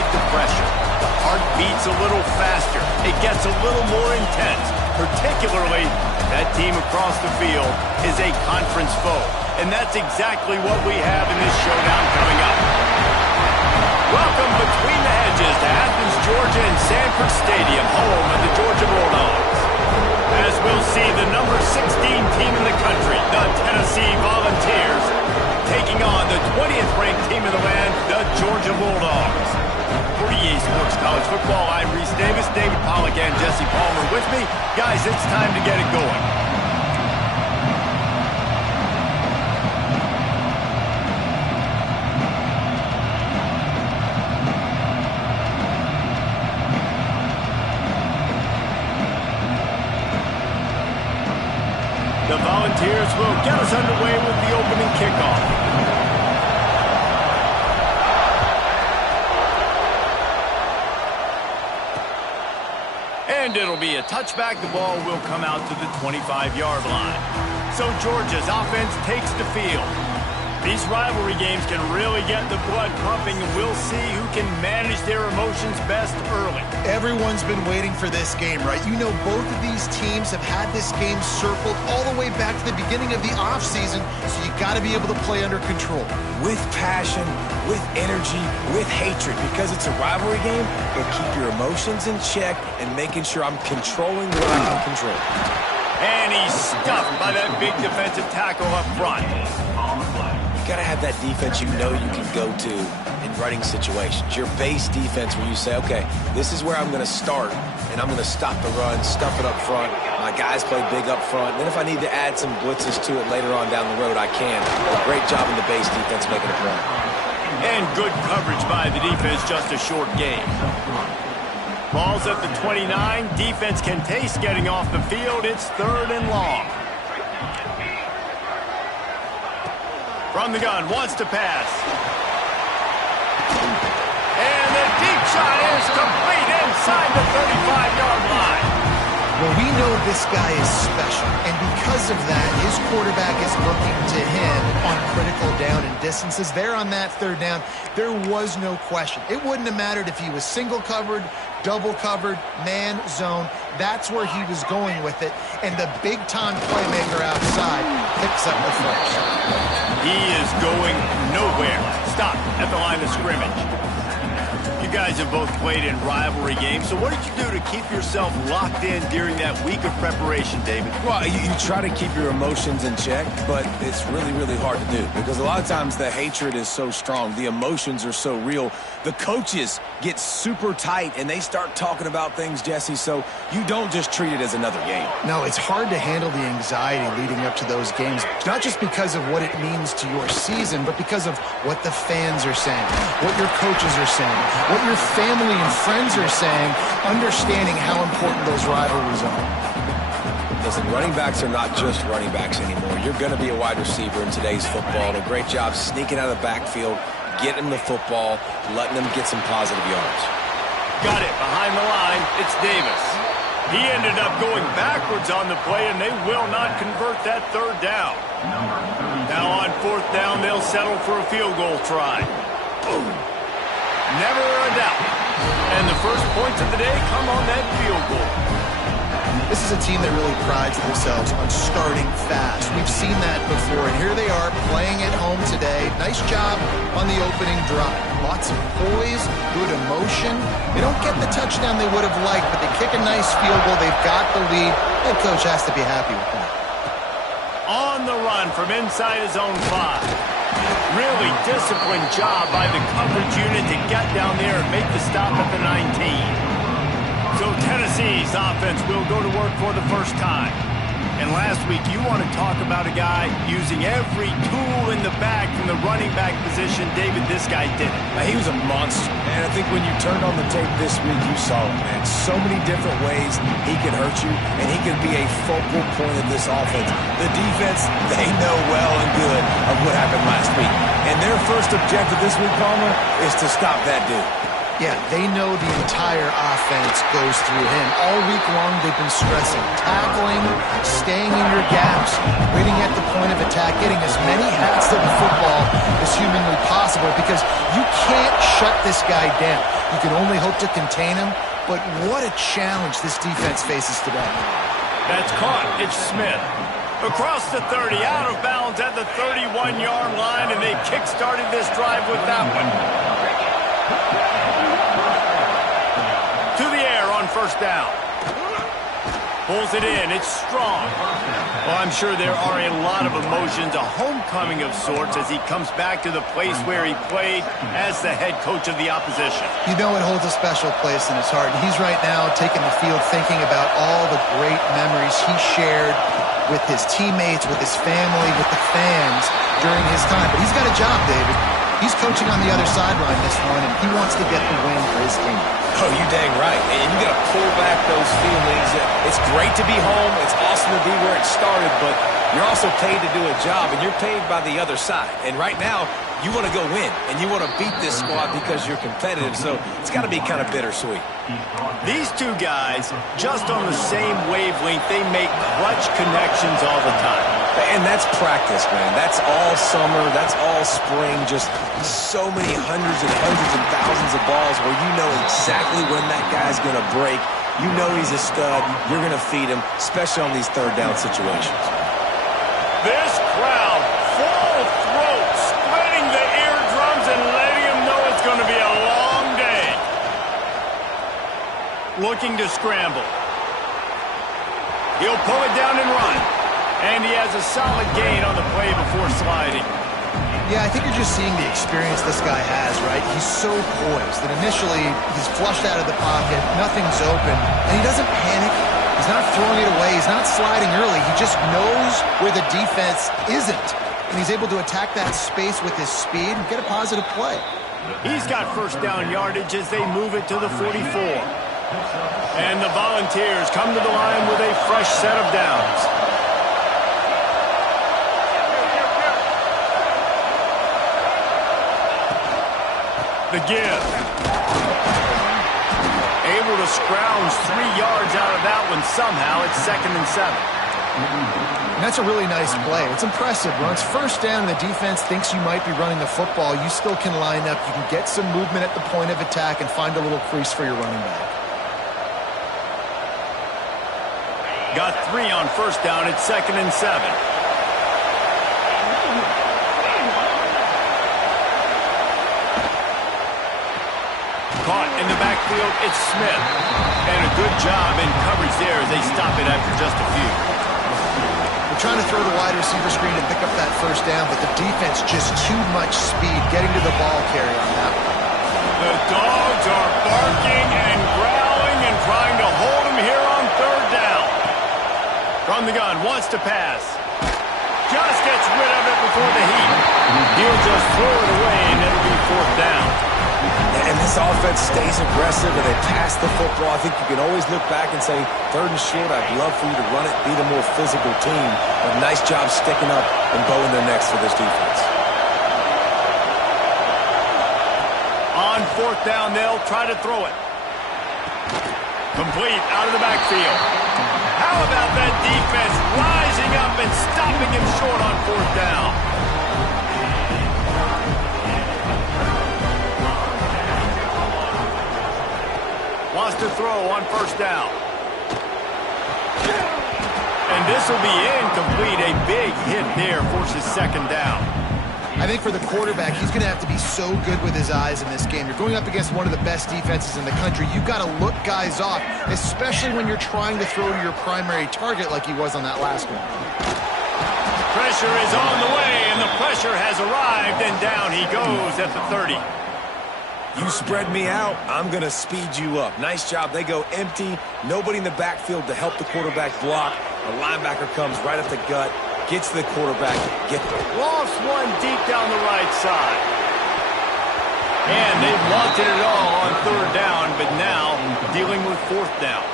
escape the pressure. The heart beats a little faster. It gets a little more intense. Particularly, that team across the field is a conference foe. And that's exactly what we have in this showdown coming up. Welcome between the hedges to Athens, Georgia and Sanford Stadium, home of the Georgia Bulldogs. As we'll see the number 16 team in the country, the Tennessee Volunteers, taking on the 20th ranked team in the land, the Georgia Bulldogs. For EA Sports College Football, I'm Reese Davis, David Pollack, and Jesse Palmer with me. Guys, it's time to get it going. The Volunteers will get us underway with the opening kickoff. And it'll be a touchback. The ball will come out to the 25-yard line. So Georgia's offense takes the field. These rivalry games can really get the blood pumping, and we'll see who can manage their emotions best early. Everyone's been waiting for this game, right? You know, both of these teams have had this game circled all the way back to the beginning of the offseason, so you got to be able to play under control. With passion, with energy, with hatred, because it's a rivalry game, but keep your emotions in check and making sure I'm controlling what I can control. And he's stuffed by that big defensive tackle up front. You got to have that defense you know you can go to in running situations. Your base defense where you say, okay, this is where I'm going to start, and I'm going to stop the run, stuff it up front. My guys play big up front. Then if I need to add some blitzes to it later on down the road, I can. A great job in the base defense making it run. And good coverage by the defense, just a short game. Ball's at the 29. Defense can taste getting off the field. It's 3rd and long. From the gun, wants to pass. And the deep shot is complete inside the 35-yard line. Well, we know this guy is special, and because of that, his quarterback is looking to him on critical down and distances. There on that 3rd down, there was no question. It wouldn't have mattered if he was single covered, double covered, man, zone. That's where he was going with it, and the big-time playmaker outside picks up the first. He is going nowhere. Stop at the line of scrimmage. You guys have both played in rivalry games, so what did you do to keep yourself locked in during that week of preparation, David? Well, you try to keep your emotions in check, but it's really, really hard to do because a lot of times the hatred is so strong. The emotions are so real. The coaches get super tight, and they start talking about things, Jesse, so you don't just treat it as another game. No, it's hard to handle the anxiety leading up to those games, not just because of what it means to your season, but because of what the fans are saying, what your coaches are saying, what your family and friends are saying, understanding how important those rivalries are. Listen, running backs are not just running backs anymore. You're going to be a wide receiver in today's football. A great job sneaking out of the backfield, getting the football, letting them get some positive yards. Got it behind the line. It's Davis. He ended up going backwards on the play, and they will not convert that 3rd down. Now on 4th down, they'll settle for a field goal try. Boom. Never a doubt. And the first points of the day come on that field goal. This is a team that really prides themselves on starting fast. We've seen that before, and here they are playing at home today. Nice job on the opening drive. Lots of poise, good emotion. They don't get the touchdown they would have liked, but they kick a nice field goal. They've got the lead. Head coach has to be happy with that. On the run from inside his own 5. Really disciplined job by the coverage unit to get down there and make the stop at the 19. So Tennessee's offense will go to work for the first time. And last week, you want to talk about a guy using every tool in the bag from the running back position. David, this guy did it. He was a monster. And I think when you turned on the tape this week, you saw it, man. So many different ways he can hurt you, and he can be a focal point of this offense. The defense, they know well and good of what happened last week. And their first objective this week, Palmer, is to stop that dude. Yeah, they know the entire offense goes through him. All week long, they've been stressing tackling, staying in your gaps, waiting at the point of attack, getting as many hats of the football as humanly possible because you can't shut this guy down. You can only hope to contain him, but what a challenge this defense faces today. That's caught. It's Smith. Across the 30, out of bounds at the 31-yard line, and they kick-started this drive with that one. To the air on first down. Pulls it in. It's strong. Well, I'm sure there are a lot of emotions, a homecoming of sorts as he comes back to the place where he played as the head coach of the opposition. You know it holds a special place in his heart. And he's right now taking the field thinking about all the great memories he shared with his teammates, with his family, with the fans during his time. But he's got a job, David. He's coaching on the other sideline this one, and he wants to get the win for his team. Oh, you dang right. And you got to pull back those feelings. It's great to be home. It's awesome to be where it started, but you're also paid to do a job, and you're paid by the other side. And right now, you want to go win, and you want to beat this squad because you're competitive, so it's got to be kind of bittersweet. These two guys, just on the same wavelength, they make clutch connections all the time. And that's practice, man. That's all summer. That's all spring. Just so many hundreds and thousands of balls where you know exactly when that guy's going to break. You know he's a stud. You're going to feed him, especially on these third down situations. This crowd, full throat, splitting the eardrums and letting him know it's going to be a long day. Looking to scramble. He'll pull it down and run. And he has a solid gain on the play before sliding. Yeah, I think you're just seeing the experience this guy has, right? He's so poised that initially he's flushed out of the pocket, nothing's open, and he doesn't panic. He's not throwing it away. He's not sliding early. He just knows where the defense isn't, and he's able to attack that space with his speed and get a positive play. He's got first down yardage as they move it to the 44. And the Volunteers come to the line with a fresh set of downs. The give. Able to scrounge 3 yards out of that one somehow. It's 2nd and 7. And that's a really nice play. It's impressive. When it's first down and the defense thinks you might be running the football, you still can line up. You can get some movement at the point of attack and find a little crease for your running back. Got 3 on first down. It's 2nd and 7. Caught in the backfield, it's Smith. And a good job in coverage there as they stop it after just a few. They're trying to throw the wide receiver screen to pick up that first down, but the defense just too much speed getting to the ball carrier on that one. The Dogs are barking and growling and trying to hold him here on third down. From the gun, wants to pass. Just gets rid of it before the heat. He'll just throw it away and it'll be 4th down. And this offense stays aggressive and they pass the football. I think you can always look back and say, 3rd and short, I'd love for you to run it, be the more physical team. But nice job sticking up and bowing their necks for this defense. On 4th down, they'll try to throw it. Complete out of the backfield. How about that defense rising up and stopping him short on 4th down? Wants to throw on first down. And this will be incomplete. A big hit there forces 2nd down. I think for the quarterback, he's going to have to be so good with his eyes in this game. You're going up against one of the best defenses in the country. You've got to look guys off, especially when you're trying to throw to your primary target like he was on that last one. Pressure is on the way, and the pressure has arrived, and down he goes at the 30. You spread me out, I'm going to speed you up. Nice job. They go empty. Nobody in the backfield to help the quarterback block. The linebacker comes right at the gut, gets to the quarterback. Lost one deep down the right side. And they've wanted it all on 3rd down, but now dealing with 4th down.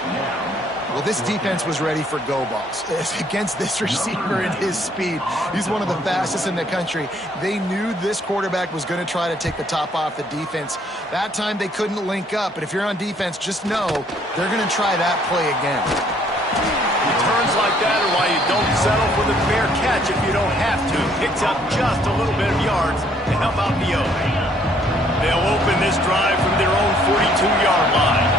Well, this defense was ready for go balls. Against this receiver and his speed, he's one of the fastest in the country. They knew this quarterback was going to try to take the top off the defense. That time they couldn't link up, but if you're on defense, just know they're going to try that play again. Returns like that are why you don't settle for the fair catch if you don't have to. Picks up just a little bit of yards to help out the O. They'll open this drive from their own 42-yard line.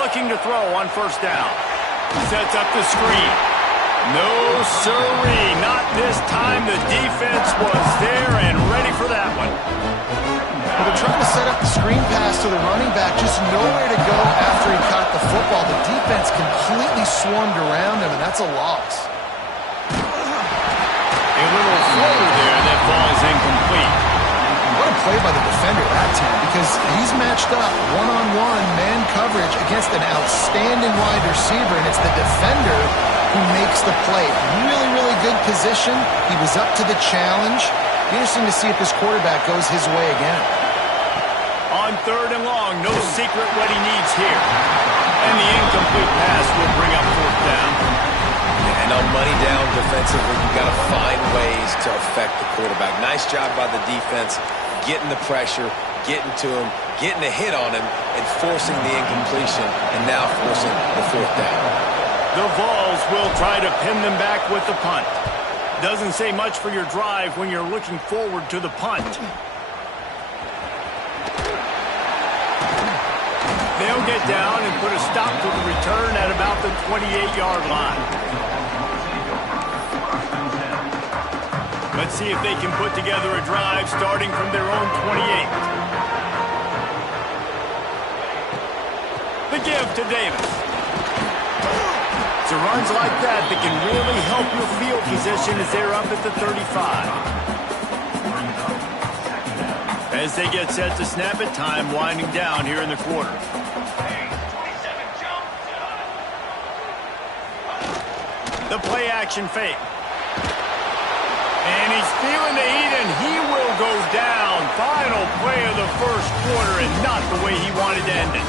Looking to throw on first down. Sets up the screen. No siree, not this time. The defense was there and ready for that one. Well, they're trying to set up the screen pass to the running back, just nowhere to go after he caught the football. The defense completely swarmed around him, and that's a loss. A little floater there that falls incomplete. What a play by the defender that time, because he's matched up one-on-one man coverage against an outstanding wide receiver, and it's the defender who makes the play. Really, really good position. He was up to the challenge. Interesting to see if this quarterback goes his way again. On third and long, no secret what he needs here. And the incomplete pass will bring up fourth down. And on money down defensively, you've got to find ways to affect the quarterback. Nice job by the defense, getting the pressure, getting to him, getting a hit on him, and forcing the incompletion, and now forcing the fourth down. The Vols will try to pin them back with the punt. Doesn't say much for your drive when you're looking forward to the punt. They'll get down and put a stop to the return at about the 28-yard line. Let's see if they can put together a drive starting from their own 28. The give to Davis. It's runs like that that can really help your field position as they're up at the 35. As they get set to snap it, time winding down here in the quarter. The play action fake. And he's feeling the heat, and he will go down. Final play of the first quarter, and not the way he wanted to end it.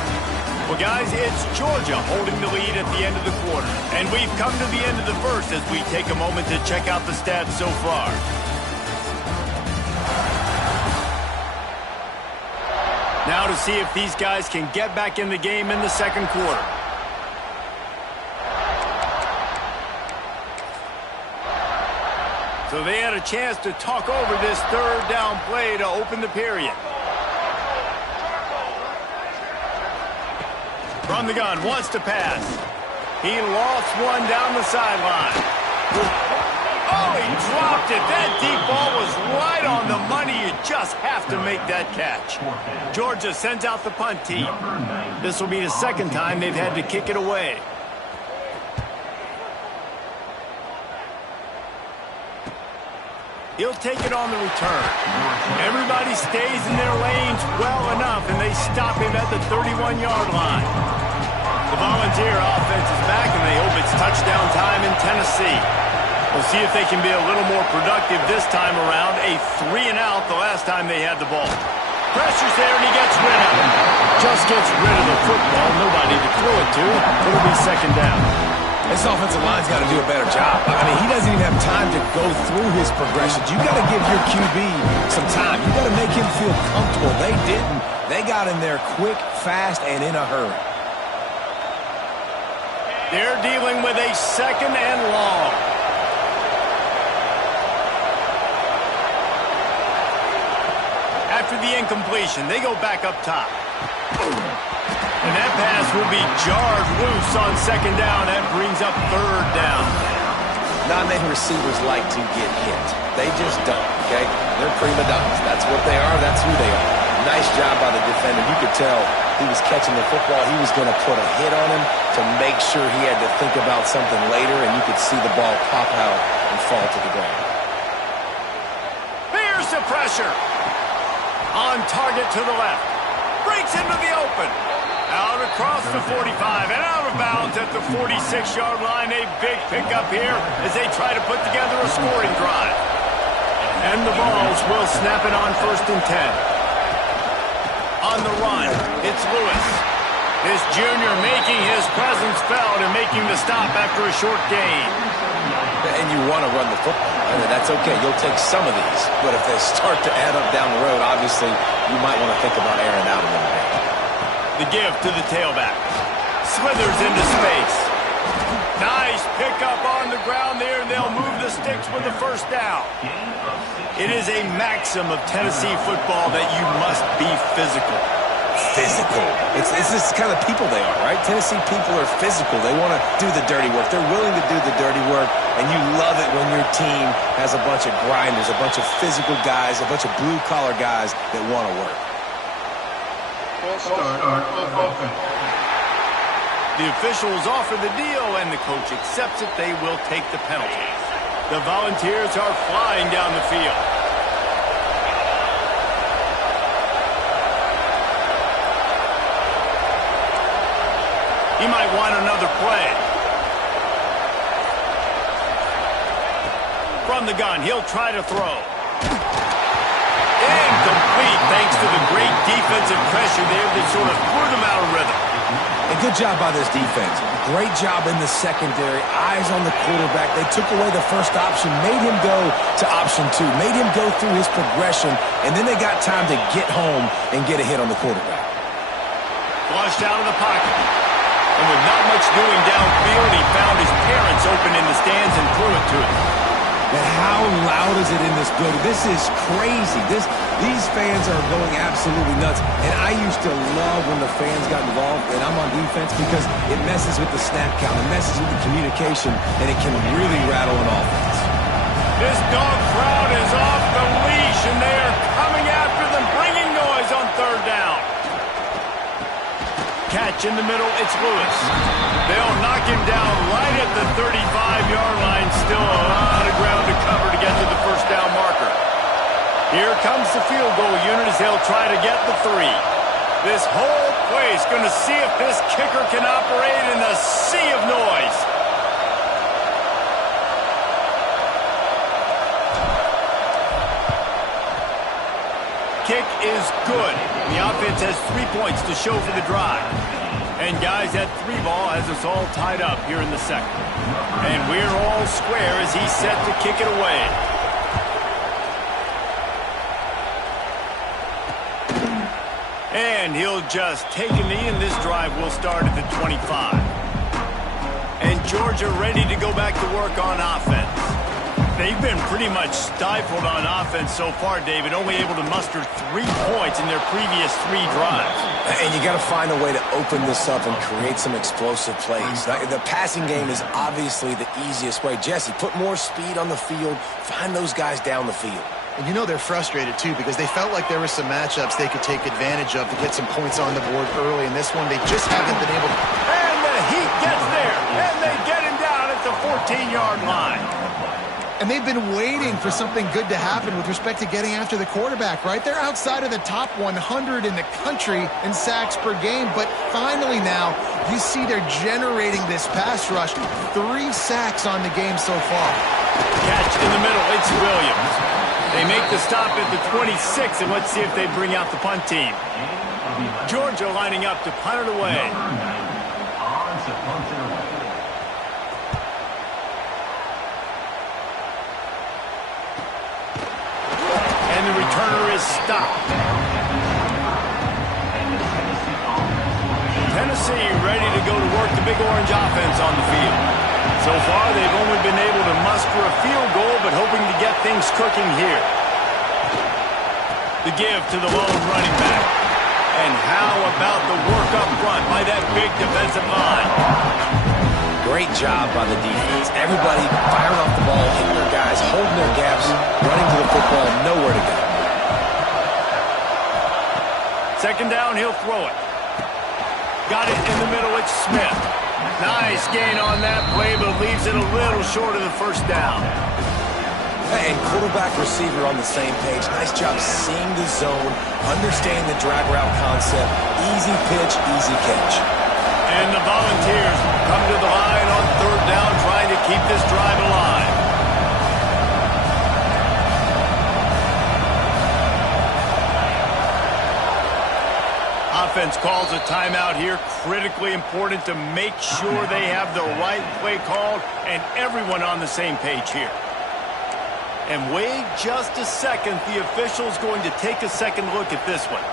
Well, guys, it's Georgia holding the lead at the end of the quarter. And we've come to the end of the first as we take a moment to check out the stats so far. Now to see if these guys can get back in the game in the second quarter. So they had a chance to talk over this third down play to open the period. From the gun, wants to pass. He lost one down the sideline. Oh, he dropped it. That deep ball was right on the money. You just have to make that catch. Georgia sends out the punt team. This will be the second time they've had to kick it away. He'll take it on the return. Everybody stays in their lanes well enough, and they stop him at the 31-yard line. The Volunteer offense is back, and they hope it's touchdown time in Tennessee. We'll see if they can be a little more productive this time around. A 3-and-out the last time they had the ball. Pressure's there, and he gets rid of it. Just gets rid of the football. Nobody to throw it to. It'll be second down. This offensive line's got to do a better job. I mean, he doesn't even have time to go through his progressions. You got to give your QB some time. You got to make him feel comfortable. They didn't. They got in there quick, fast, and in a hurry. They're dealing with a second and long. After the incompletion, they go back up top. And that pass will be jarred loose on second down. That brings up third down. Not many receivers like to get hit. They just don't, okay? They're prima donnas. That's what they are. That's who they are. Nice job by the defender. You could tell he was catching the football. He was going to put a hit on him to make sure he had to think about something later, and you could see the ball pop out and fall to the ground. Here's the pressure. On target to the left. Breaks into the open. Out across the 45 and out of bounds at the 46-yard line. A big pickup here as they try to put together a scoring drive. And the Vols will snap it on 1st and 10. On the run, it's Lewis. This junior making his presence felt and making the stop after a short gain. And you want to run the football. I mean, that's okay. You'll take some of these. But if they start to add up down the road, obviously, you might want to think about airing out a little bit. The give to the tailback. Slithers into space. Nice pickup on the ground there, and they'll move the sticks with the first down. It is a maxim of Tennessee football that you must be physical. Physical. It's this kind of people they are, right? Tennessee people are physical. They want to do the dirty work. They're willing to do the dirty work, and you love it when your team has a bunch of grinders, a bunch of physical guys, a bunch of blue-collar guys that want to work. The officials offer the deal, and the coach accepts it. They will take the penalty. The Volunteers are flying down the field. He might want another play. From the gun, he'll try to throw. Incomplete thanks to the great defensive pressure there that sort of threw them out of rhythm. A good job by this defense. Great job in the secondary. Eyes on the quarterback. They took away the first option, made him go to option 2, made him go through his progression, and then they got time to get home and get a hit on the quarterback. Flushed out of the pocket. And with not much doing downfield, he found his parents open in the stands and threw it to him. And how loud is it in this building? This is crazy. These fans are going absolutely nuts. And I used to love when the fans got involved, and I'm on defense, because it messes with the snap count, it messes with the communication, and it can really rattle an offense. This dog crowd is off the leash, and they are coming after them, bringing noise on 3rd down. Catch in the middle, it's Lewis. They'll knock him down right at the 35-yard line. Still a lot of ground to cover to get to the first down marker. Here comes the field goal unit as they'll try to get the 3. This whole place going to see if this kicker can operate in the sea of noise. Kick is good. The offense has 3 points to show for the drive. And guys, that 3 ball has us all tied up here in the second. And we're all square as he's set to kick it away. And he'll just take a knee, and this drive will start at the 25. And Georgia ready to go back to work on offense. They've been pretty much stifled on offense so far, David, only able to muster 3 points in their previous 3 drives. And you got to find a way to open this up and create some explosive plays. The passing game is obviously the easiest way. Jesse, put more speed on the field, find those guys down the field. And you know they're frustrated, too, because they felt like there were some matchups they could take advantage of to get some points on the board early. In this one, they just haven't been able to. And the Heat gets there, and they get him down at the 14-yard line. And they've been waiting for something good to happen with respect to getting after the quarterback, right? They're outside of the top 100 in the country in sacks per game, but finally now you see they're generating this pass rush. 3 sacks on the game so far. Catch in the middle, it's Williams. They make the stop at the 26, and let's see if they bring out the punt team. Georgia lining up to punt it away. And the returner is stopped. Tennessee ready to go to work the Big Orange offense on the field. So far, they've only been able to muster a field goal, but hoping to get things cooking here. The give to the lone running back. And how about the work up front by that big defensive line? Great job by the defense. Everybody firing off the ball, hitting their guys, holding their gaps, running to the football, nowhere to go. Second down, he'll throw it. Got it in the middle, it's Smith. Nice gain on that play, but leaves it a little short of the first down. And quarterback receiver on the same page. Nice job seeing the zone, understanding the drag route concept. Easy pitch, easy catch. keep this drive alive. Offense calls a timeout here. Critically important to make sure they have the right play called and everyone on the same page here. And wait just a second. The official's going to take a second look at this one.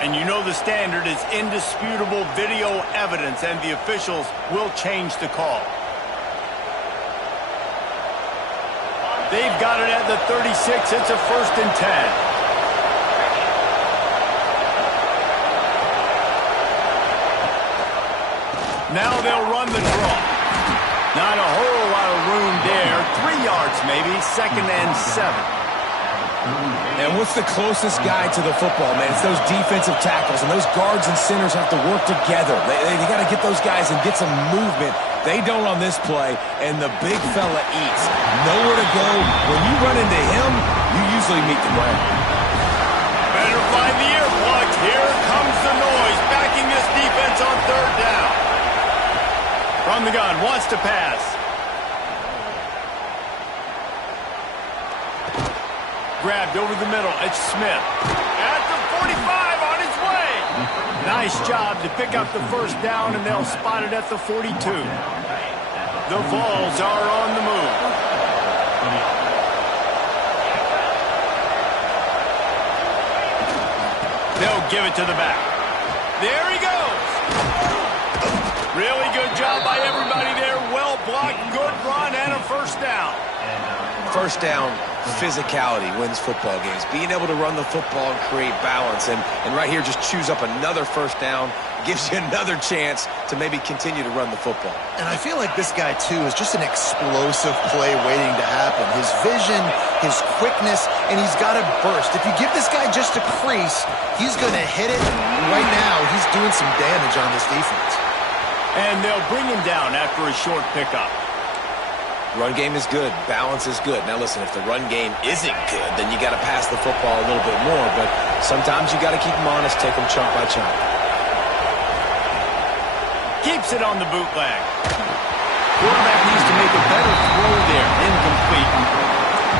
And you know the standard is indisputable video evidence, and the officials will change the call. They've got it at the 36. It's a 1st and 10. Now they'll run the draw. Not a whole lot of room there. 3 yards maybe. 2nd and 7. And what's the closest guy to the football, man? It's those defensive tackles, and those guards and centers have to work together. They got to get those guys and get some movement. They don't on this play, and the big fella eats. Nowhere to go. When you run into him, you usually meet the ground. Better find the earplugs. Here comes the noise, backing this defense on 3rd down. From the gun, wants to pass. Grabbed over the middle. It's Smith. At the 45 on his way. Nice job to pick up the 1st down, and they'll spot it at the 42. The Vols are on the move. They'll give it to the back. There he goes. Really good job by everybody there. Well blocked, good run, and a 1st down. 1st down, physicality wins football games. Being able to run the football and create balance. And right here, just choose up another 1st down. Gives you another chance to maybe continue to run the football. And I feel like this guy, too, is just an explosive play waiting to happen. His vision, his quickness, and he's got a burst. If you give this guy just a crease, he's going to hit it. Right now, he's doing some damage on this defense. And they'll bring him down after a short pickup. Run game is good. Balance is good. Now, listen, if the run game isn't good, then you got to pass the football a little bit more. But sometimes you got to keep them honest, take them chunk by chunk. Keeps it on the bootleg. Quarterback needs to make a better throw there. Incomplete.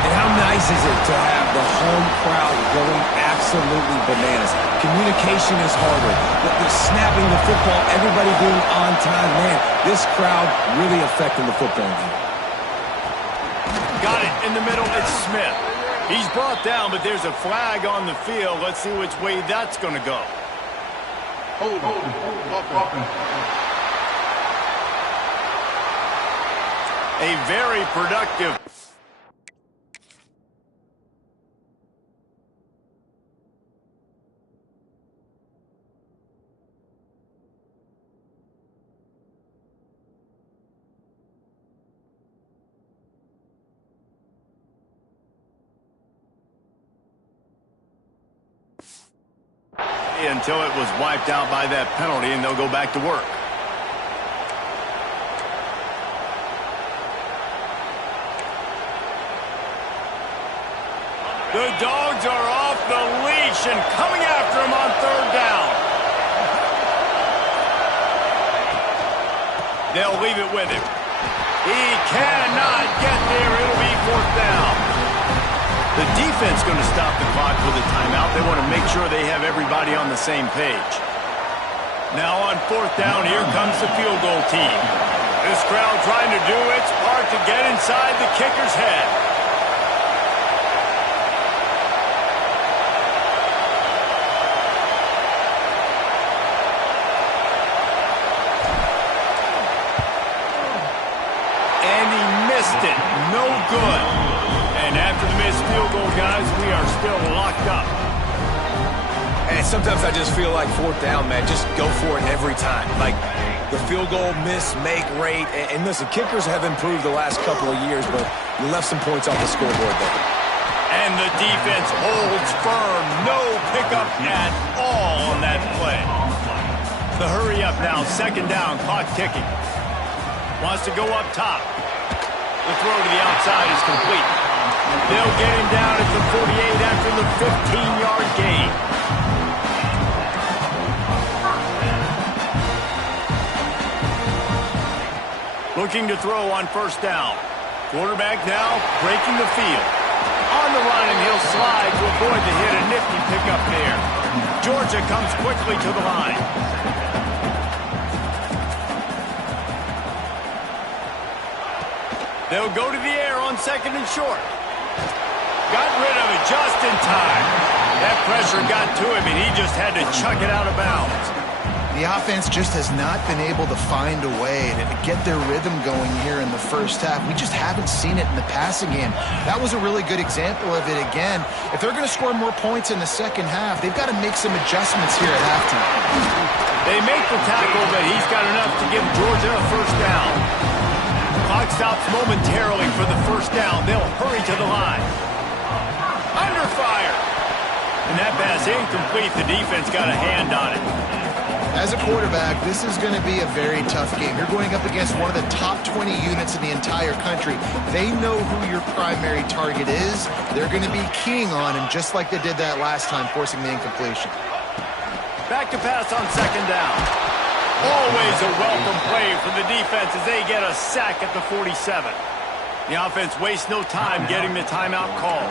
And how nice is it to have the home crowd going absolutely bananas? Communication is harder. The snapping the football, everybody being on time. Man, this crowd really affecting the football game. Got it in the middle. It's Smith. He's brought down, but there's a flag on the field. Let's see which way that's going to go. A very productive. Until it was wiped out by that penalty, and they'll go back to work. The Dogs are off the leash and coming after him on 3rd down. They'll leave it with him. He cannot get there. It'll be 4th down. The defense going to stop the clock with a timeout. They want to make sure they have everybody on the same page. Now on 4th down, here comes the field goal team. This crowd trying to do its part to get inside the kicker's head. And he missed it. No good. And after the missed field goal, guys, we are still locked up. And sometimes I just feel like 4th down, man, just go for it every time. Like the field goal miss, make rate. And listen, kickers have improved the last couple of years, but you left some points off the scoreboard there. And the defense holds firm. No pickup at all on that play. The hurry up now. 2nd down, clock ticking. Wants to go up top. The throw to the outside is complete. They'll get him down at the 48 after the 15-yard gain. Looking to throw on first down. Quarterback now breaking the field. On the run, and he'll slide to avoid the hit. A nifty pickup there. Georgia comes quickly to the line. They'll go to the air on second and short. Got rid of it just in time. That pressure got to him, and he just had to chuck it out of bounds. The offense just has not been able to find a way to get their rhythm going here in the first half. We just haven't seen it in the passing game. That was a really good example of it again. If they're going to score more points in the second half, they've got to make some adjustments here at halftime. They make the tackle, but he's got enough to give Georgia a first down. Clock stops momentarily for the first down. They'll hurry to the line. Under fire. And that pass incomplete. The defense got a hand on it. As a quarterback, this is going to be a very tough game. You're going up against one of the top 20 units in the entire country. They know who your primary target is. They're going to be keying on him just like they did that last time, forcing the incompletion. Back to pass on second down. Always a welcome play for the defense as they get a sack at the 47. The offense wastes no time getting the timeout call.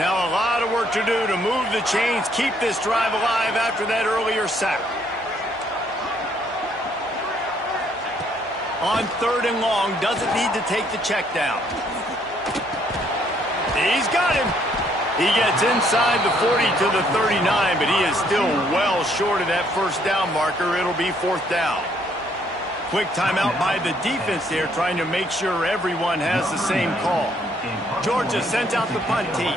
Now a lot of work to do to move the chains, keep this drive alive after that earlier sack. On third and long, doesn't need to take the check down. He's got him. He gets inside the 40 to the 39, but he is still well short of that first down marker. It'll be fourth down. Quick timeout by the defense there, trying to make sure everyone has the same call. Georgia sends out the punt team.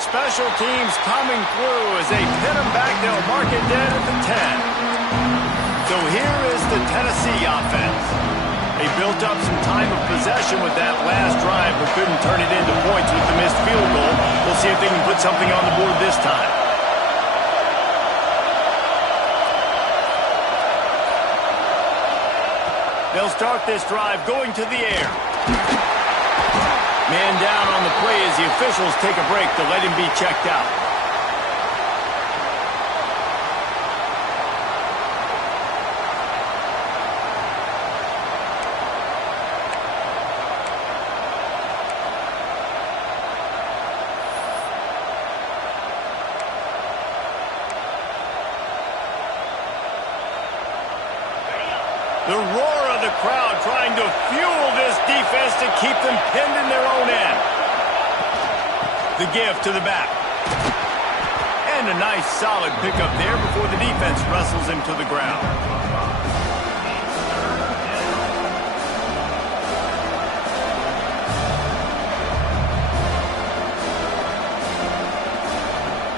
Special teams coming through as they pin them back. They'll mark it dead at the 10. So here is the Tennessee offense. They built up some time of possession with that last drive, but couldn't turn it into points with the missed field goal. We'll see if they can put something on the board this time. They'll start this drive going to the air. Man down on the play as the officials take a break to let him be checked out. The roar of the crowd trying to fuel this defense to keep them pinned in their own end. The give to the back. And a nice solid pickup there before the defense wrestles him to the ground.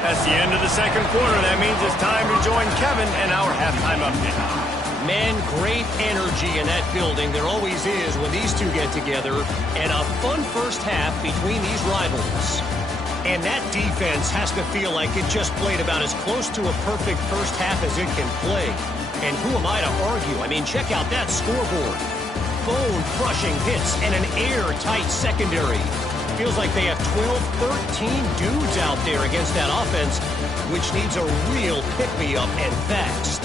That's the end of the second quarter. That means it's time to join Kevin and our halftime update. Man, great energy in that building. There always is when these two get together. And a fun first half between these rivals. And that defense has to feel like it just played about as close to a perfect first half as it can play. And who am I to argue? I mean, check out that scoreboard. Bone-crushing hits and an airtight secondary. Feels like they have 12, 13 dudes out there against that offense, which needs a real pick-me-up and fast.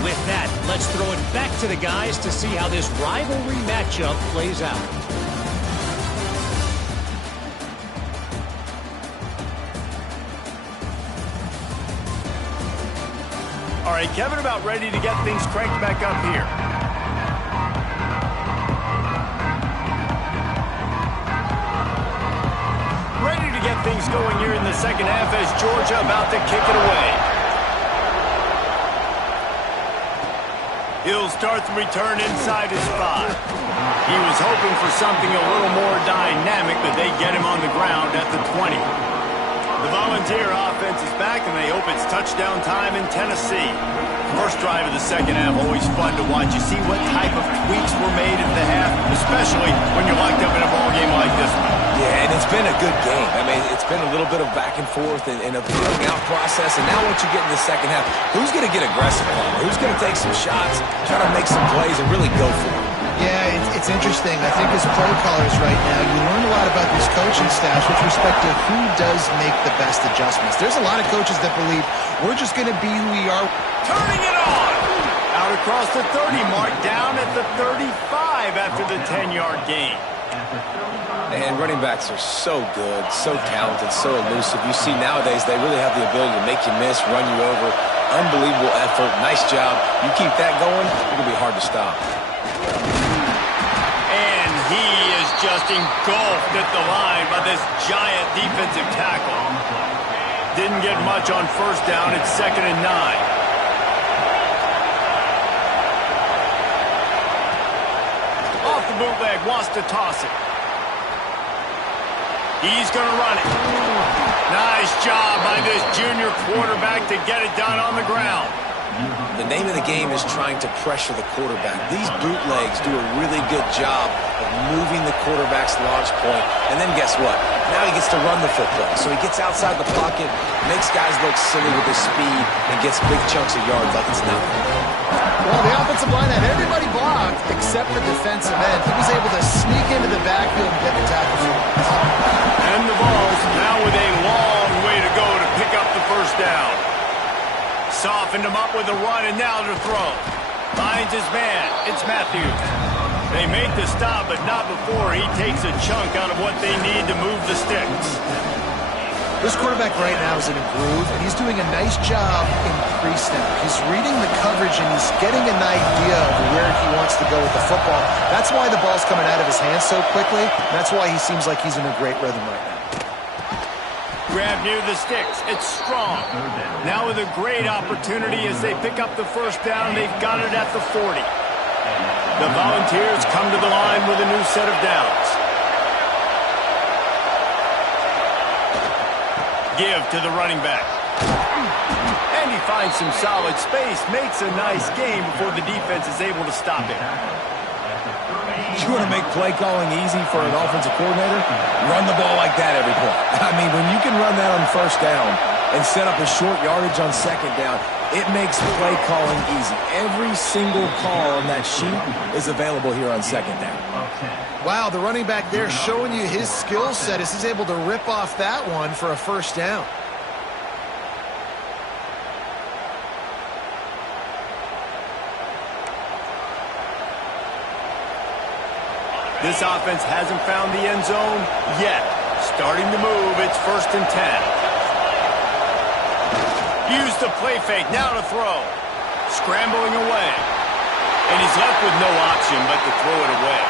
With that, let's throw it back to the guys to see how this rivalry matchup plays out. All right, Kevin, about ready to get things cranked back up here. Ready to get things going here in the second half as Georgia about to kick it away. He'll start the return inside his spot. He was hoping for something a little more dynamic, but they get him on the ground at the 20. The Volunteer offense is back, and they hope it's touchdown time in Tennessee. First drive of the second half, always fun to watch. You see what type of tweaks were made at the half, especially when you're locked up in a ball game like this one. Yeah, and it's been a good game. I mean, it's been a little bit of back and forth and a feeling out process. And now once you get in the second half, who's going to get aggressive? Who's going to take some shots, try to make some plays, and really go for it? Yeah, it's interesting. I think as play callers right now, you learn a lot about these coaching staffs with respect to who does make the best adjustments. There's a lot of coaches that believe we're just going to be who we are. Turning it on! Out across the 30 mark, down at the 35 after the 10-yard gain. And running backs are so good, so talented, so elusive. You see nowadays they really have the ability to make you miss, run you over. Unbelievable effort. Nice job. You keep that going, it's going to be hard to stop. And he is just engulfed at the line by this giant defensive tackle. Didn't get much on first down. It's 2nd and 9. Off the bootleg, wants to toss it. He's going to run it. Nice job by this junior quarterback to get it done on the ground. The name of the game is trying to pressure the quarterback. These bootlegs do a really good job of moving the quarterback's launch point. And then guess what? Now he gets to run the football. So he gets outside the pocket, makes guys look silly with his speed, and gets big chunks of yards like it's nothing. Well, the offensive line had everybody blocked except the defensive end. He was able to sneak into the backfield and get the tackle for him. And the Vols now with a long way to go to pick up the first down. Softened him up with a run, and now to throw. Finds his man. It's Matthews. They make the stop, but not before he takes a chunk out of what they need to move the sticks. This quarterback right now is in a groove, and he's doing a nice job in pre-snap. He's reading the coverage, and he's getting an idea of where he wants to go with the football. That's why the ball's coming out of his hands so quickly. That's why he seems like he's in a great rhythm right now. Grab near the sticks. It's Strong. Now with a great opportunity as they pick up the first down. They've got it at the 40. The Volunteers come to the line with a new set of downs. Give to the running back. And he finds some solid space. Makes a nice game before the defense is able to stop him. You want to make play calling easy for an offensive coordinator? Run the ball like that every play. I mean, when you can run that on first down and set up a short yardage on second down, it makes play calling easy. Every single call on that sheet is available here on second down. Wow, the running back there showing you his skill set as he's able to rip off that one for a first down. This offense hasn't found the end zone yet. Starting to move, it's 1st and 10. Use the play fake, now to throw. Scrambling away. And he's left with no option but to throw it away.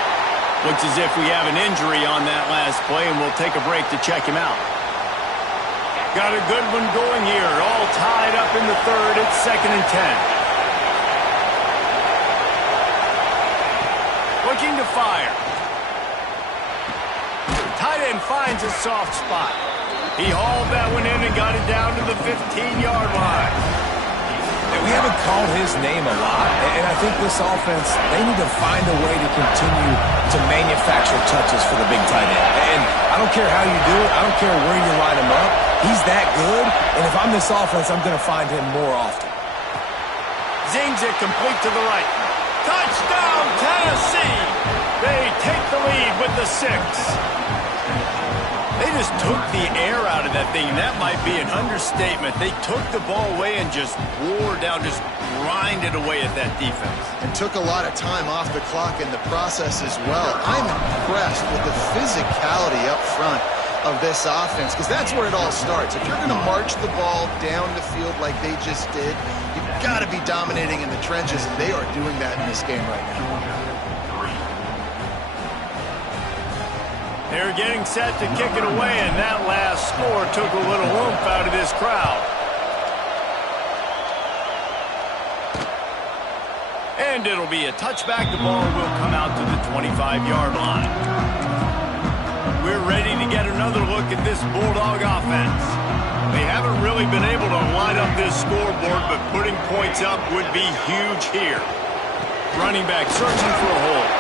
Looks as if we have an injury on that last play, and we'll take a break to check him out. Got a good one going here, all tied up in the 3rd. It's 2nd and 10. Looking to fire. Tight end finds a soft spot. He hauled that one in and got it down to the 15-yard line. And we haven't called his name a lot, and I think this offense, they need to find a way to continue to manufacture touches for the big tight end. And I don't care how you do it. I don't care where you line him up. He's that good, and if I'm this offense, I'm going to find him more often. Zings it complete to the right. Touchdown, Tennessee! They take the lead with the 6. They just took the air out of that thing, and that might be an understatement. They took the ball away and just wore down, just grinded away at that defense. And took a lot of time off the clock in the process as well. I'm impressed with the physicality up front of this offense, because that's where it all starts. If you're going to march the ball down the field like they just did, you've got to be dominating in the trenches, and they are doing that in this game right now. They're getting set to kick it away, and that last score took a little oomph out of this crowd. And it'll be a touchback. The ball will come out to the 25-yard line. We're ready to get another look at this Bulldog offense. They haven't really been able to line up this scoreboard, but putting points up would be huge here. Running back searching for a hole.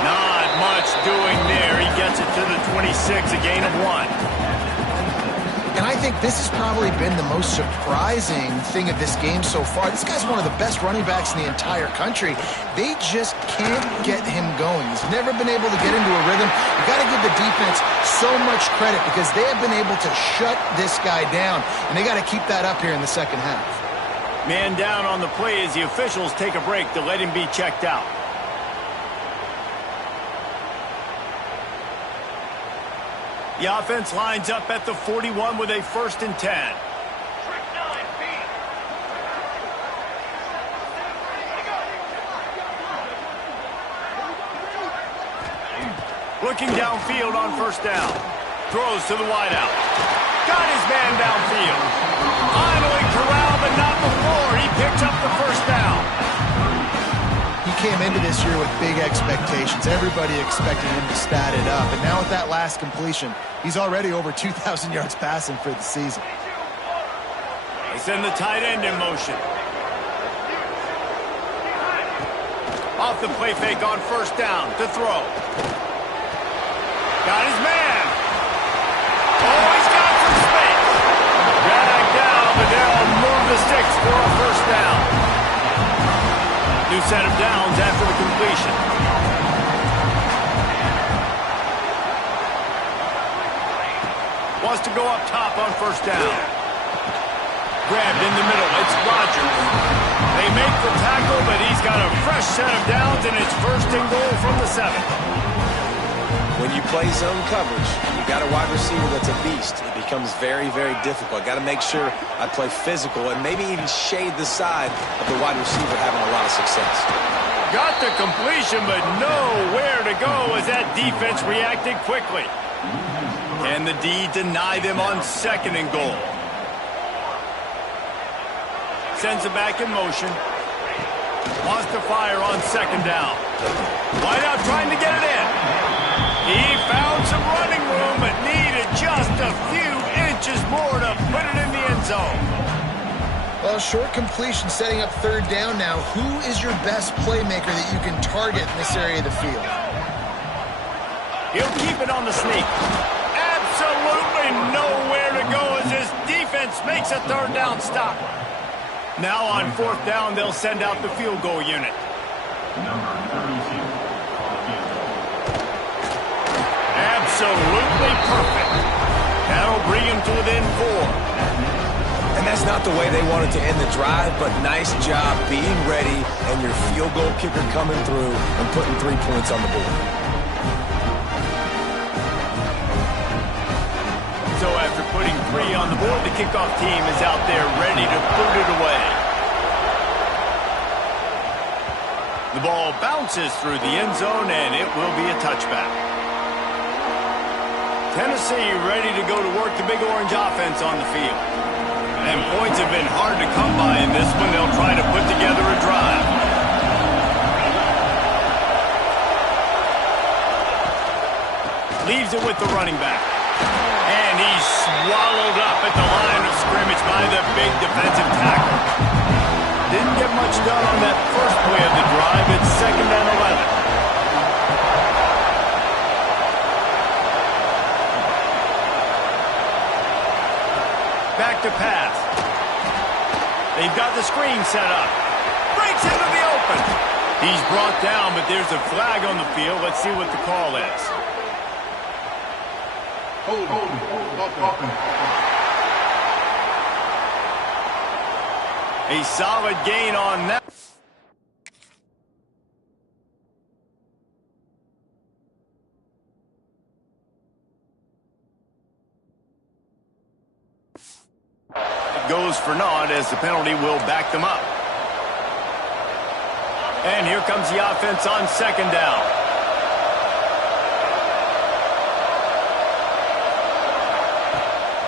Not much doing there. He gets it to the 26, a gain of 1. And I think this has probably been the most surprising thing of this game so far. This guy's one of the best running backs in the entire country. They just can't get him going. He's never been able to get into a rhythm. You got to give the defense so much credit because they have been able to shut this guy down, and they got to keep that up here in the second half. Man down on the play as the officials take a break to let him be checked out. The offense lines up at the 41 with a 1st and 10. Looking downfield on 1st down. Throws to the wideout. Got his man downfield. Finally corralled, but not before. He picks up the 1st down. He came into this year with big expectations. Everybody expected him to stat it up. And now with that last completion, he's already over 2,000 yards passing for the season. They send the tight end in motion. Off the play fake on 1st down to throw. Got his man. Oh, he's got some space. Dragged down, but they'll move the sticks for a 1st down. New set of downs after the completion. Wants to go up top on 1st down. Grabbed in the middle. It's Rodgers. They make the tackle, but he's got a fresh set of downs, and it's 1st and goal from the 7. When you play zone coverage, you got a wide receiver that's a beast. It becomes very, very difficult. Got to make sure I play physical and maybe even shade the side of the wide receiver having a lot of success. Got the completion, but nowhere to go as that defense reacted quickly. Can the D deny them on 2nd and goal? Sends it back in motion. Wants to fire on 2nd down. Wideout trying to get it in. He found some running room, but needed just a few inches more to put it in the end zone. Well, short completion setting up 3rd down now. Who is your best playmaker that you can target in this area of the field? He'll keep it on the sneak. Absolutely nowhere to go as his defense makes a 3rd down stop. Now on 4th down, they'll send out the field goal unit. Absolutely perfect. That'll bring him to within 4. And that's not the way they wanted to end the drive, but nice job being ready and your field goal kicker coming through and putting 3 points on the board. So after putting 3 on the board, the kickoff team is out there ready to put it away. The ball bounces through the end zone, and it will be a touchback. Tennessee ready to go to work the Big Orange offense on the field. And points have been hard to come by in this one. They'll try to put together a drive. Leaves it with the running back. And he's swallowed up at the line of scrimmage by the big defensive tackle. Didn't get much done on that first play of the drive. It's 2nd and 11. Back to pass. They've got the screen set up. Breaks into the open. He's brought down, but there's a flag on the field. Let's see what the call is. A solid gain on that. Goes for naught as the penalty will back them up. And here comes the offense on 2nd down.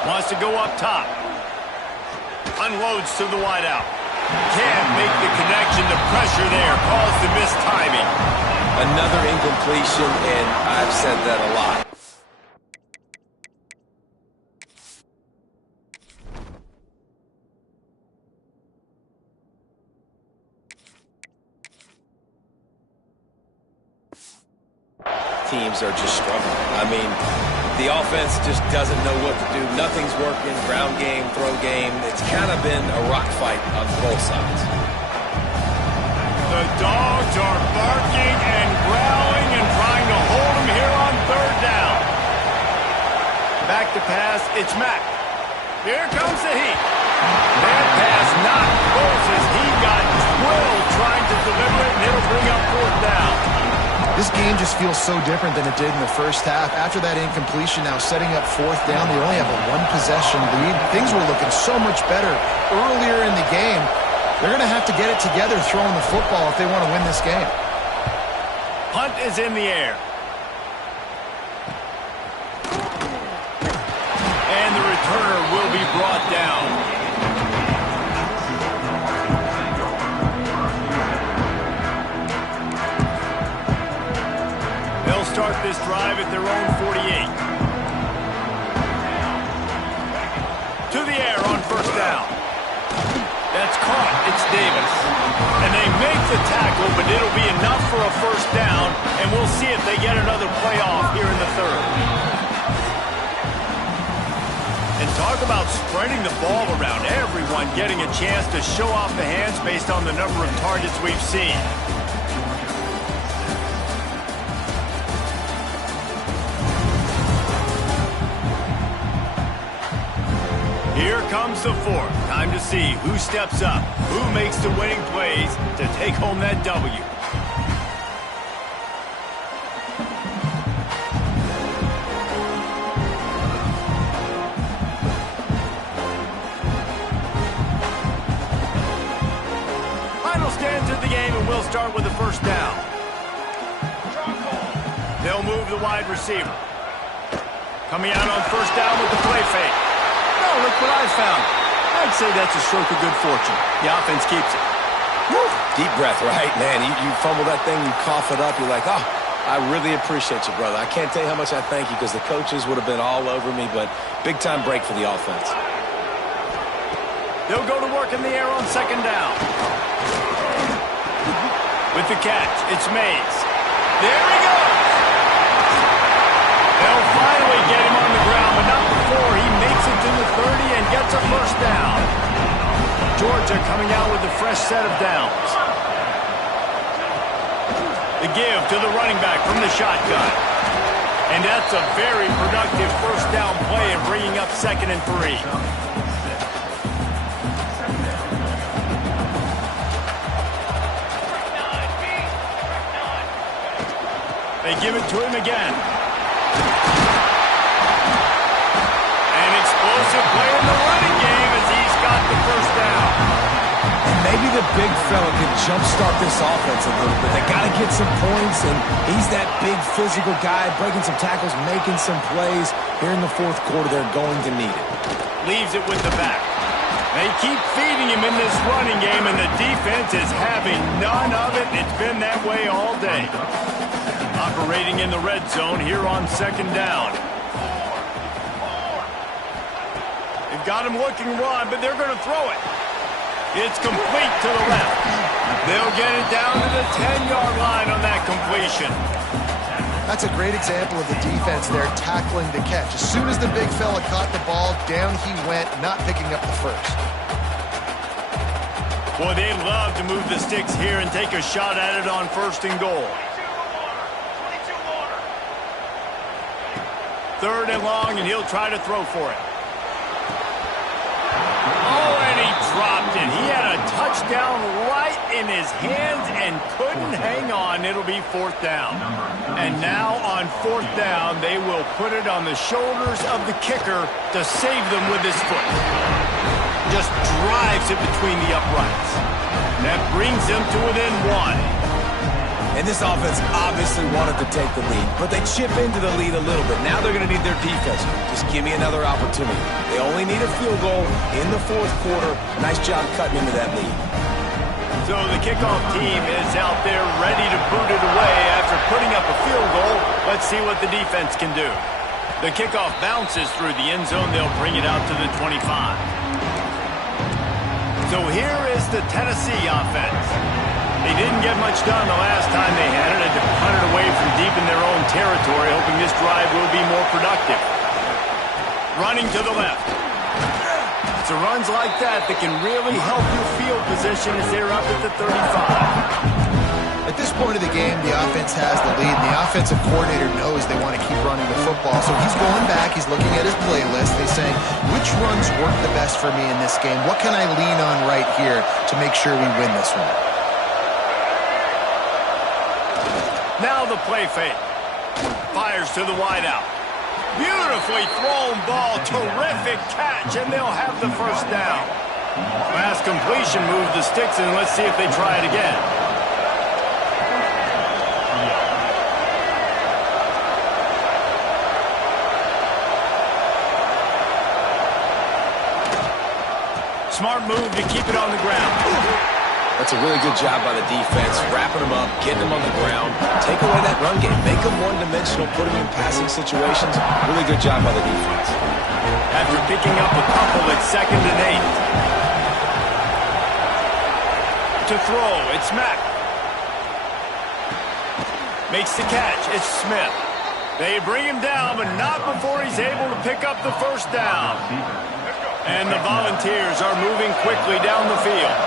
Wants to go up top. Unloads to the wideout. Can't make the connection. The pressure there caused the missed timing. Another incompletion, and I've said that a lot. teams are just struggling. I mean, the offense just doesn't know what to do. Nothing's working. Ground game, throw game. It's kind of been a rock fight on both sides. The Dogs are barking and growling and trying to hold him here on third down. Back to pass, it's Mack. Here comes the heat. That pass not close as he got drilled trying to deliver it, and it'll bring up fourth down. This game just feels so different than it did in the first half. After that incompletion, now setting up fourth down, they only have a one-possession lead. Things were looking so much better earlier in the game. They're going to have to get it together throwing the football if they want to win this game. Punt is in the air. And the returner will be brought down. They'll start this drive at their own 48. To the air on first down. That's caught. It's Davis. And they make the tackle, but it'll be enough for a first down, and we'll see if they get another playoff here in the third. And talk about spreading the ball around. Everyone getting a chance to show off the hands based on the number of targets we've seen. Here comes the fourth. Time to see who steps up, who makes the winning plays to take home that W. Final stands of the game, and we'll start with the first down. They'll move the wide receiver. Coming out on first down with the play fake. Oh, look what I found. I'd say that's a stroke of good fortune. The offense keeps it. Woo. Deep breath, right? Man, you fumble that thing, you cough it up, you're like, oh, I really appreciate you, brother. I can't tell you how much I thank you because the coaches would have been all over me, but big-time break for the offense. They'll go to work in the air on second down. With the catch, it's Mays. There he goes! They'll finally get him on the ground, but not before he makes it to the 30 and gets a first down. Georgia coming out with a fresh set of downs. The give to the running back from the shotgun. And that's a very productive first down play and bringing up 2nd and 3. They give it to him again. An explosive play in the running game as he's got the first down. And maybe the big fella can jumpstart this offense a little bit. They got to get some points, and he's that big physical guy, breaking some tackles, making some plays. Here in the fourth quarter, they're going to need it. Leaves it with the back. They keep feeding him in this running game, and the defense is having none of it. It's been that way all day. Operating in the red zone here on second down. They've got him looking run, but they're going to throw it. It's complete to the left. They'll get it down to the 10-yard line on that completion. That's a great example of the defense there tackling the catch. As soon as the big fella caught the ball, down he went, not picking up the first. Boy, they'd love to move the sticks here and take a shot at it on first and goal. 3rd and long, and he'll try to throw for it. Oh, and he dropped it. He had a touchdown right in his hands and couldn't hang on. It'll be 4th down. And now on 4th down, they will put it on the shoulders of the kicker to save them with his foot. Just drives it between the uprights. That brings them to within 1. And this offense obviously wanted to take the lead, but they chip into the lead a little bit. Now they're going to need their defense. Just give me another opportunity. They only need a field goal in the fourth quarter. Nice job cutting into that lead. So the kickoff team is out there ready to boot it away after putting up a field goal. Let's see what the defense can do. The kickoff bounces through the end zone. They'll bring it out to the 25. So here is the Tennessee offense. They didn't get much done the last time they had it. Had to punt it away from deep in their own territory, hoping this drive will be more productive. Running to the left. It's runs like that can really help your field position as they're up at the 35. At this point of the game, the offense has the lead, and the offensive coordinator knows they want to keep running the football. So he's going back, he's looking at his playlist, he's saying, which runs work the best for me in this game? What can I lean on right here to make sure we win this one? Now the play fake. Fires to the wideout. Beautifully thrown ball, terrific catch, and they'll have the first down. Fast completion moves the sticks, and let's see if they try it again. Smart move to keep it on the ground. That's a really good job by the defense, wrapping them up, getting them on the ground, take away that run game, make them one-dimensional, put them in passing situations. Really good job by the defense. After picking up a couple, it's 2nd and 8. To throw, it's Mack. Makes the catch, it's Smith. They bring him down, but not before he's able to pick up the first down. And the Volunteers are moving quickly down the field.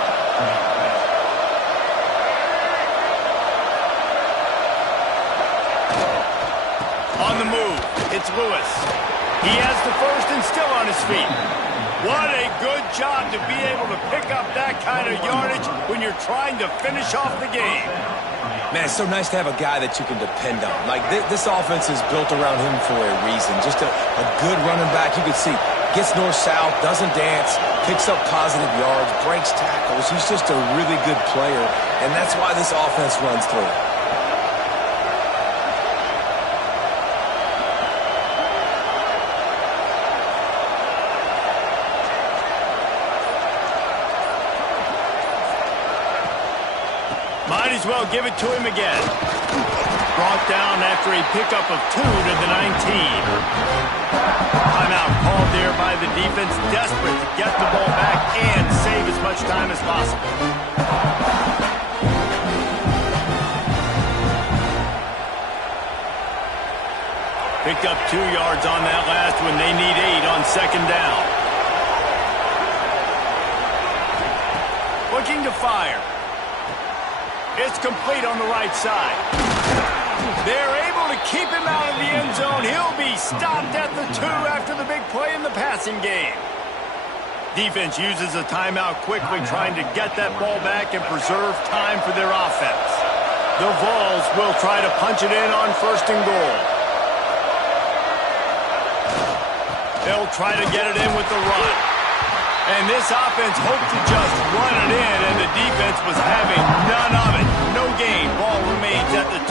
On the move, it's Lewis. He has the first and still on his feet. What a good job to be able to pick up that kind of yardage when you're trying to finish off the game. Man, it's so nice to have a guy that you can depend on. Like, this offense is built around him for a reason. Just a good running back. You can see, gets north-south, doesn't dance, picks up positive yards, breaks tackles. He's just a really good player, and that's why this offense runs through. Might as well give it to him again. Brought down after a pickup of 2 to the 19. Timeout called there by the defense, desperate to get the ball back and save as much time as possible. Picked up 2 yards on that last one. They need 8 on 2nd down. Looking to fire. It's complete on the right side. They're able to keep him out of the end zone. He'll be stopped at the 2 after the big play in the passing game. Defense uses a timeout quickly, trying to get that ball back and preserve time for their offense. The Vols will try to punch it in on 1st and goal. They'll try to get it in with the run. And this offense hoped to just run it in, and the defense was having none of it. No gain. Ball remains at the 2.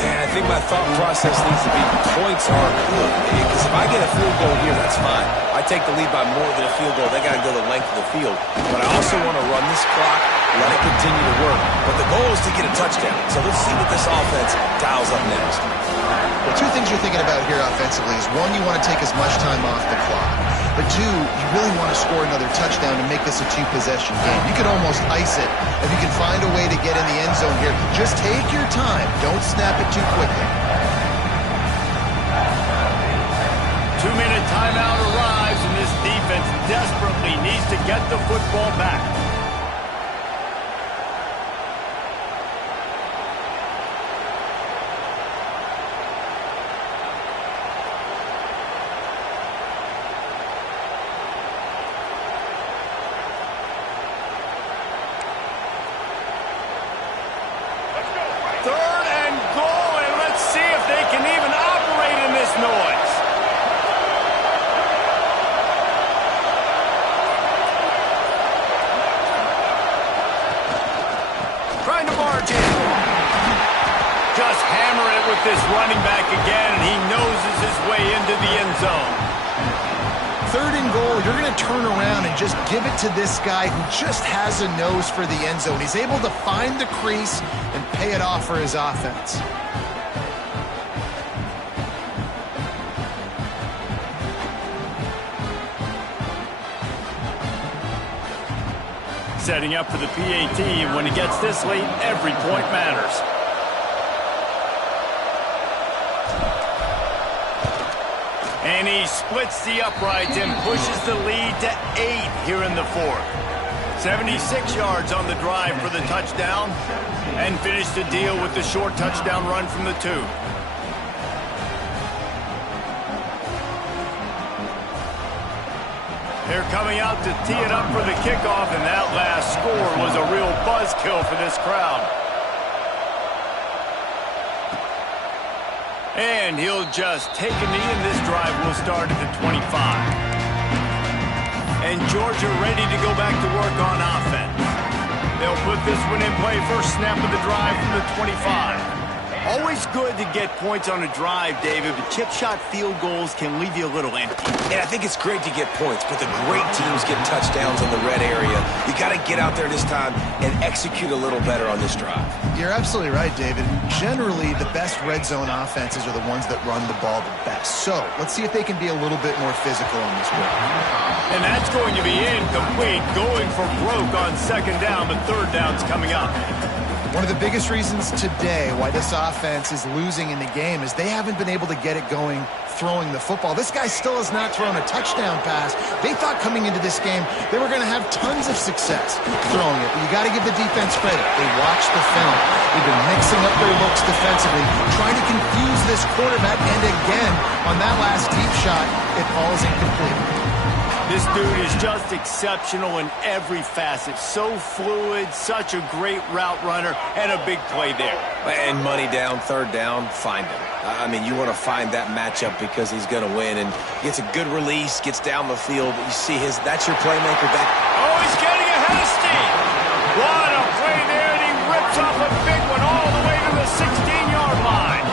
And I think my thought process needs to be points are good. Because if I get a field goal here, that's fine. I take the lead by more than a field goal. They got to go the length of the field. But I also want to run this clock, let it continue to work. But the goal is to get a touchdown. So let's see what this offense dials up next. Well, 2 things you're thinking about here offensively is, 1, you want to take as much time off the clock. But 2, you really want to score another touchdown and make this a 2-possession game. You can almost ice it if you can find a way to get in the end zone here. Just take your time. Don't snap it too quickly. 2-minute timeout arrives, and this defense desperately needs to get the football back. This running back again, and he noses his way into the end zone. 3rd and goal, you're going to turn around and just give it to this guy who just has a nose for the end zone. He's able to find the crease and pay it off for his offense. Setting up for the PAT, and when he gets this late, every point matters. And he splits the uprights and pushes the lead to 8 here in the fourth. 76 yards on the drive for the touchdown, and finished the deal with the short touchdown run from the 2. They're coming out to tee it up for the kickoff, and that last score was a real buzzkill for this crowd. And he'll just take a knee, and this drive will start at the 25. And Georgia ready to go back to work on offense. They'll put this one in play, first snap of the drive from the 25. Always good to get points on a drive, David, but chip shot field goals can leave you a little empty. And I think it's great to get points, but the great teams get touchdowns in the red area. You got to get out there this time and execute a little better on this drive. You're absolutely right, David. Generally, the best red zone offenses are the ones that run the ball the best. So let's see if they can be a little bit more physical on this one. And that's going to be incomplete, going for broke on second down, but third down's coming up. One of the biggest reasons today why this offense is losing in the game is they haven't been able to get it going throwing the football. This guy still has not thrown a touchdown pass. They thought coming into this game they were going to have tons of success throwing it, but you got to give the defense credit. They watched the film. They've been mixing up their looks defensively, trying to confuse this quarterback, and again, on that last deep shot, it falls incomplete. This dude is just exceptional in every facet. So fluid, such a great route runner, and a big play there. And money down, third down, find him. I mean, you want to find that matchup because he's going to win. And gets a good release, gets down the field. You see that's your playmaker back. Oh, he's getting ahead of steam. What a play there, and he rips off a big one all the way to the 16-yard line.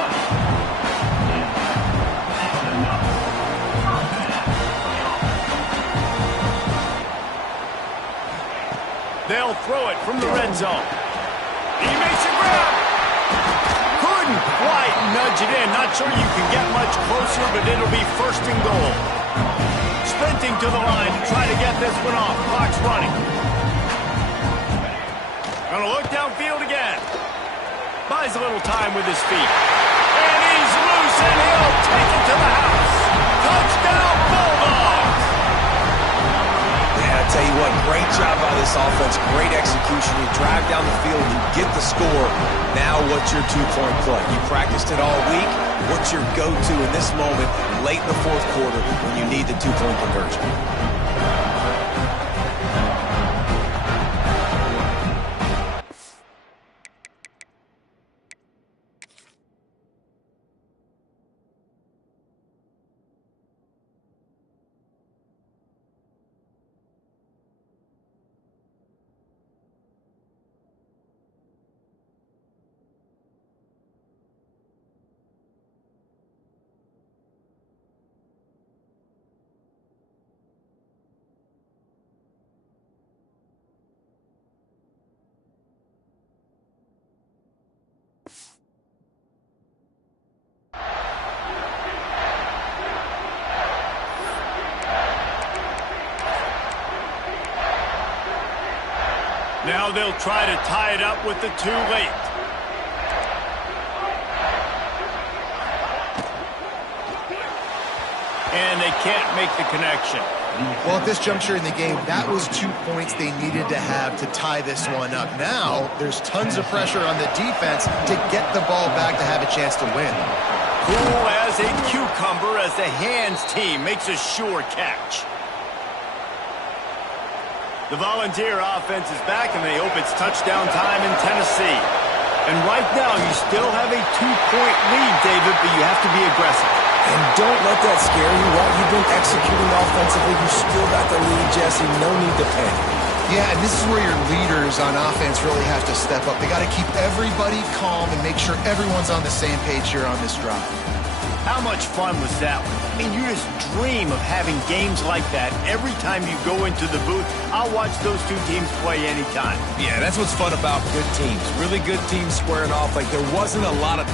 They'll throw it from the red zone. He makes a grab. Couldn't quite nudge it in. Not sure you can get much closer, but it'll be first and goal. Sprinting to the line to try to get this one off. Clock's running. Gonna look downfield again. Buys a little time with his feet. And he's loose, and he'll take it to the house. Touchdown, Bulldogs! I tell you what, great job by this offense, great execution. You drive down the field, you get the score. Now what's your two-point play? You practiced it all week. What's your go-to in this moment late in the fourth quarter when you need the two-point conversion? Now they'll try to tie it up with the two late. And they can't make the connection. Well, at this juncture in the game, that was 2 points they needed to have to tie this one up. Now, there's tons of pressure on the defense to get the ball back to have a chance to win. Cool as a cucumber as the hands team makes a sure catch. The Volunteer offense is back, and they hope it's touchdown time in Tennessee. And right now, you still have a 2-point lead, David, but you have to be aggressive. And don't let that scare you. While you've been executing offensively, you still got the lead, Jesse. No need to panic. Yeah, and this is where your leaders on offense really have to step up. They got to keep everybody calm and make sure everyone's on the same page here on this drive. How much fun was that one? I mean, you just dream of having games like that every time you go into the booth. I'll watch those two teams play anytime. Yeah, that's what's fun about good teams. Really good teams squaring off. Like, there wasn't a lot of